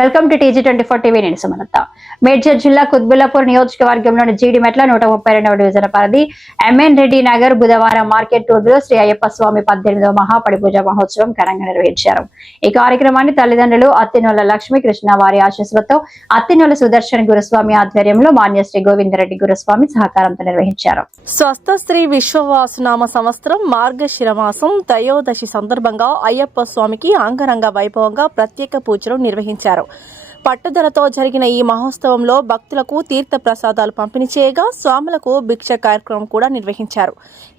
Welcome to TG24 TV. నేను సుమలత. మేడ్చల్ జిల్లా కుత్బుల్లాపూర్ నియోజకవర్గంలోని జీడిమెట్ల 132వ డివిజన్ పరిధి MN రెడ్డి నగర్ బుధవారం మార్కెట్ రోడ్డులో శ్రీ అయ్యప్ప స్వామి 18వ మహాపడిపూజ మహోత్సవం ఘనంగా నిర్వహించారు. ఈ కార్యక్రమాన్ని తల్లిదండ్రులు అత్తినోళ్ల లక్ష్మీ కృష్ణ వారి ఆశీస్సులతో అత్తినోళ్ల సుదర్శన్ గురుస్వామి ఆధ్వర్యంలో మాన్యశ్రీ గోవిందరెడ్డి గురుస్వామి సహకారంతో నిర్వహించారు. స్వస్థ శ్రీ విశ్వవాసనామ సంవత్సరం మార్గశిర మాసం త్రయోదశి సందర్భంగా అయ్యప్ప స్వామికి అంగరంగ వైభవంగా ప్రత్యేక పూజలు నిర్వహించారు. పట్టుదలతో జరిగిన ఈ మహోత్సవంలో భక్తులకు తీర్థ ప్రసాదాలు పంపిణీ చేయగా స్వాములకు భిక్ష కార్యక్రమం కూడా నిర్వహించారు.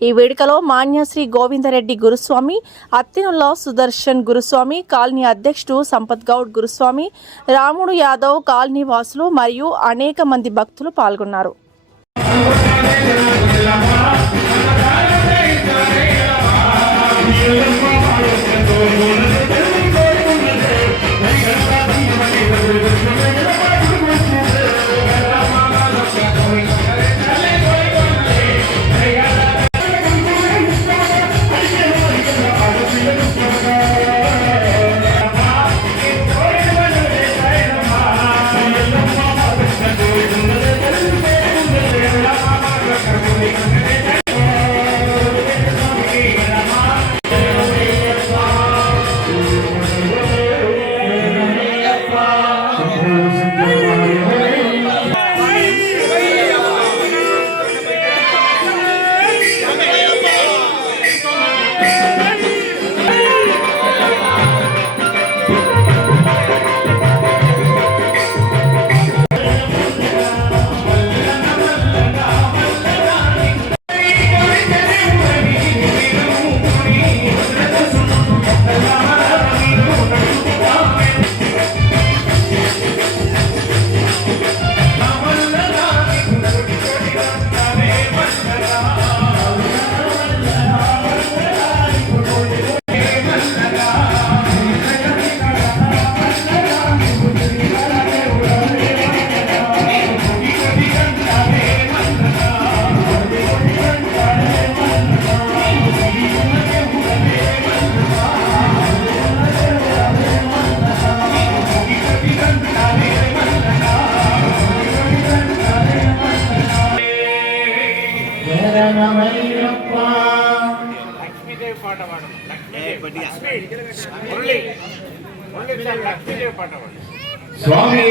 ఈ వేడుకలో మాన్యశ్రీ గోవిందరెడ్డి గురుస్వామి, అత్తినుల్ల సుదర్శన్ గురుస్వామి, కాలనీ అధ్యక్షుడు సంపత్ గౌడ్ గురుస్వామి, రాముడు యాదవ్ కాలనీ వాసులు మరియు అనేక మంది భక్తులు పాల్గొన్నారు. స్వామి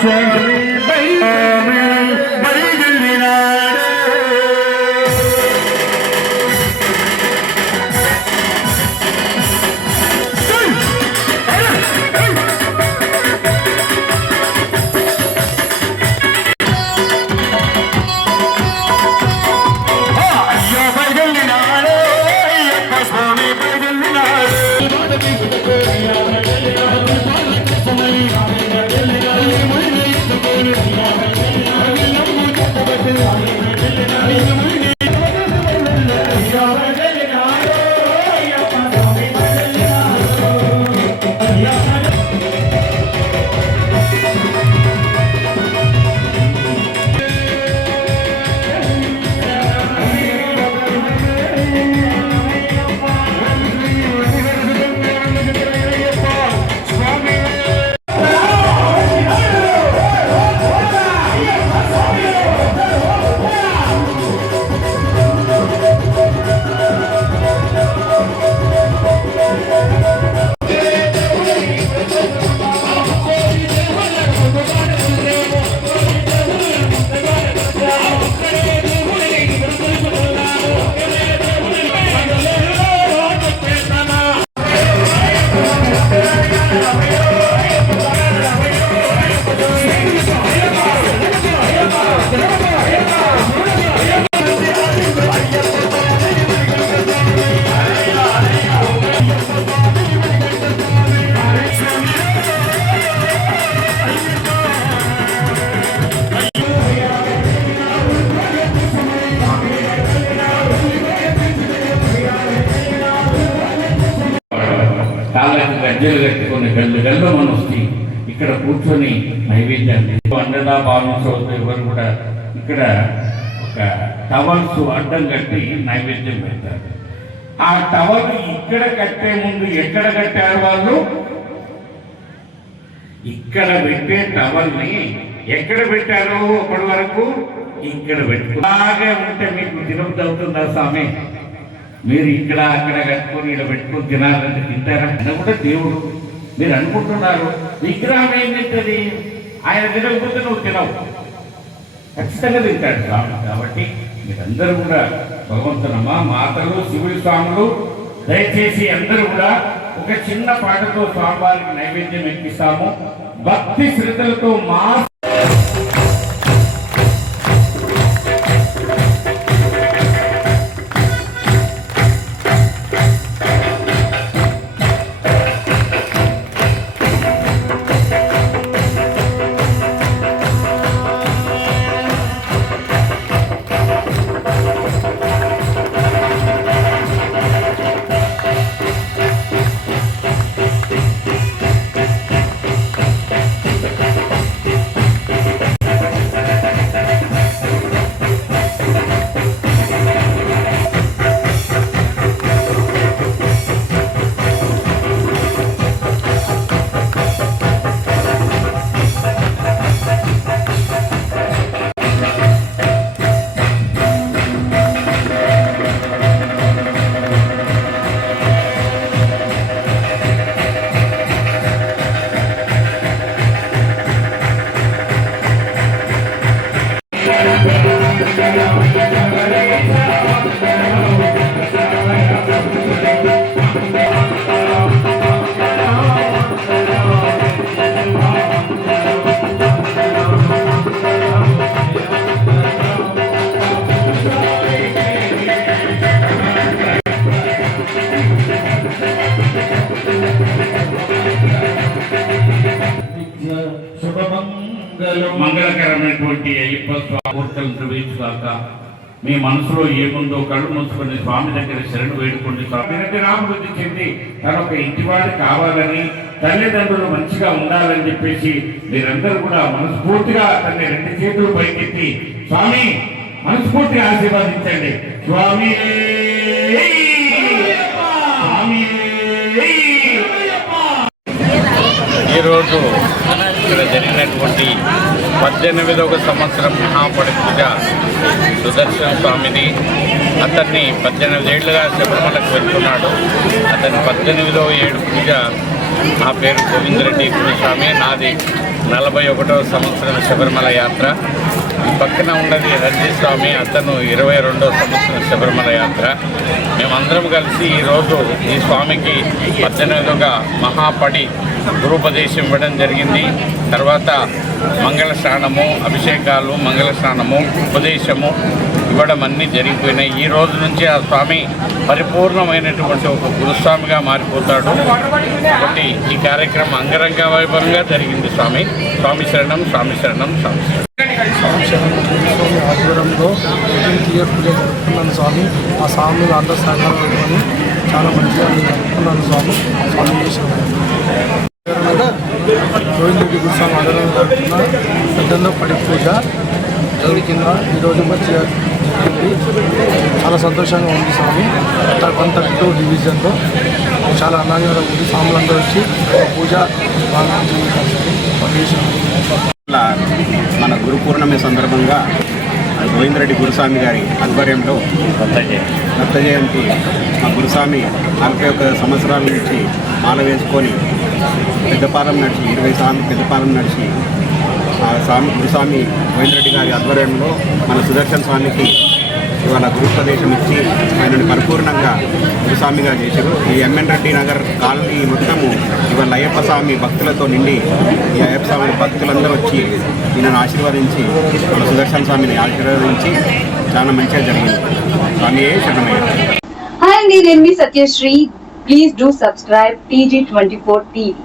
స్వామి బయలుదేరినాడు. అయ్యో బయలుదేరినాడు, అయ్యప్ప స్వామి బయలుదేరినాడు. కాళ్ళకు గజ్జలు కట్టుకుని గల్లు మనం వస్తే ఇక్కడ కూర్చొని నైవేద్యాన్ని అండగా భావించవద్దు. ఎవరు కూడా ఇక్కడ ఒక టవల్స్ అడ్డం కట్టి నైవేద్యం పెడతారు. ఆ టవల్ ఇక్కడ కట్టే ముందు ఎక్కడ కట్టారు వాళ్ళు? ఇక్కడ పెట్టే టవల్ని ఎక్కడ పెట్టారు? అప్పటి వరకు ఇక్కడ పెట్టు. బాగా ఉంటే మీకు తినబుద్ధి అవుతుందా స్వామి? మీరు ఇక్కడ అక్కడ కట్టుకొని ఇక్కడ పెట్టుకొని తినాలంటే తింటారా? అది కూడా దేవుడు. మీరు అనుకుంటున్నారు విగ్రహం ఏం తింటది? ఆయన తినకపోతే నువ్వు తినవు, ఖచ్చితంగా తింటాడు స్వామి. కాబట్టి మీరందరూ కూడా భగవంతునమ్మ మాతలు శివుడి స్వాములు దయచేసి అందరూ కూడా ఒక చిన్న పాటతో స్వామివారికి నైవేద్యం ఎక్కిస్తాము. భక్తి శ్రద్ధలతో మా మంగళకరమైనటువంటి అయ్యప్ప స్వామి నిర్వహించుగాక. మీ మనసులో ఏముందో కళ్ళు మూసుకొని స్వామి దగ్గర శరణు వేడుకోండి. స్వామి రామవృద్ధి చెంది తన ఒక ఇంటివాడు కావాలని, తల్లిదండ్రులు మంచిగా ఉండాలని చెప్పేసి మీరందరూ కూడా మనస్ఫూర్తిగా తన రెండు చేతులు పైకెత్తి స్వామి మనస్ఫూర్తిగా ఆశీర్వాదించండి. స్వామి ఈరోజు ఇక్కడ జరిగినటువంటి 18వ సంవత్సరం మహాపడి పూజ సుదర్శన స్వామిని. అతన్ని 18 ఏళ్ళుగా శబరిమలకు వెళ్తున్నాడు. అతని 18వ ఏడు పూజ. నా పేరు గోవిందరెడ్డి స్వామి, నాది 41వ సంవత్సరం శబరిమల యాత్ర. ఈ పక్కన ఉన్నది రంజిత్ స్వామి, అతను 22వ సంవత్సరం శబరిమల యాత్ర. మేమందరం కలిసి ఈరోజు ఈ స్వామికి 18వ మహాపడి గురుపదేశం ఇవ్వడం జరిగింది. తర్వాత మంగళ స్నానము, అభిషేకాలు, మంగళ స్నానము, ఉపదేశము ఇవ్వడం అన్నీ జరిగిపోయినాయి. ఈ రోజు నుంచి ఆ స్వామి పరిపూర్ణమైనటువంటి ఒక గురుస్వామిగా మారిపోతాడు. కాబట్టి ఈ కార్యక్రమం అంగరంగ వైభవంగా జరిగింది. స్వామి శరణం, స్వామి శరణం, స్వామి శరణం. స్వామి ఆధ్వర్యంలో 18th ఇయర్ పూజ జరుపుకున్నాను స్వామి. ఆ స్వామి అందరూ సహకారం చాలా మంచిగా నేను జరుపుకున్నాను స్వామి. గోవింద రెడ్డి గురుస్వామి ఆధ్వర్యంలో జరుపుకున్న పెద్దల్లో పడి పూజ జరిగిందా ఈరోజు మంచిగా జరిగింది. చాలా సంతోషంగా ఉంది స్వామి. 132 డివిజన్లో చాలా ఆనందంగా ఉంది. స్వాములందరూ వచ్చి పూజ బాగా మన గురు పూర్ణమి సందర్భంగా గోవిందరెడ్డి గురుస్వామి గారి ఆధ్వర్యంలో దత్త జయంతి మా గురుస్వామి 41 సంవత్సరాల నుంచి మాల వేసుకొని పెద్దపాలెం నడిచి 20 పెద్దపాలెం నడిచి ఆ స్వామి గురుస్వామి గోవిందరెడ్డి గారి ఆధ్వర్యంలో మన సుదర్శన్ స్వామికి ఇవాళ గురుప్రదేశం ఇచ్చి ఆయనను పరిపూర్ణంగా గురుస్వామిగా చేశారు. ఈ ఎంఎన్ రెడ్డి నగర్ కాలనీ మొత్తము ఇవాళ అయ్యప్ప స్వామి భక్తులతో నిండి ఈ అయ్యప్ప స్వామి భక్తులందరూ వచ్చి ఈయనను ఆశీర్వదించి మన సుదర్శన్ స్వామిని ఆశీర్వదించి చాలా మంచిగా జరిగింది. స్వామియే శరణమయ్య. హాయ్ అండి, నేను మీ Satyasri. Please do subscribe TG24 TV.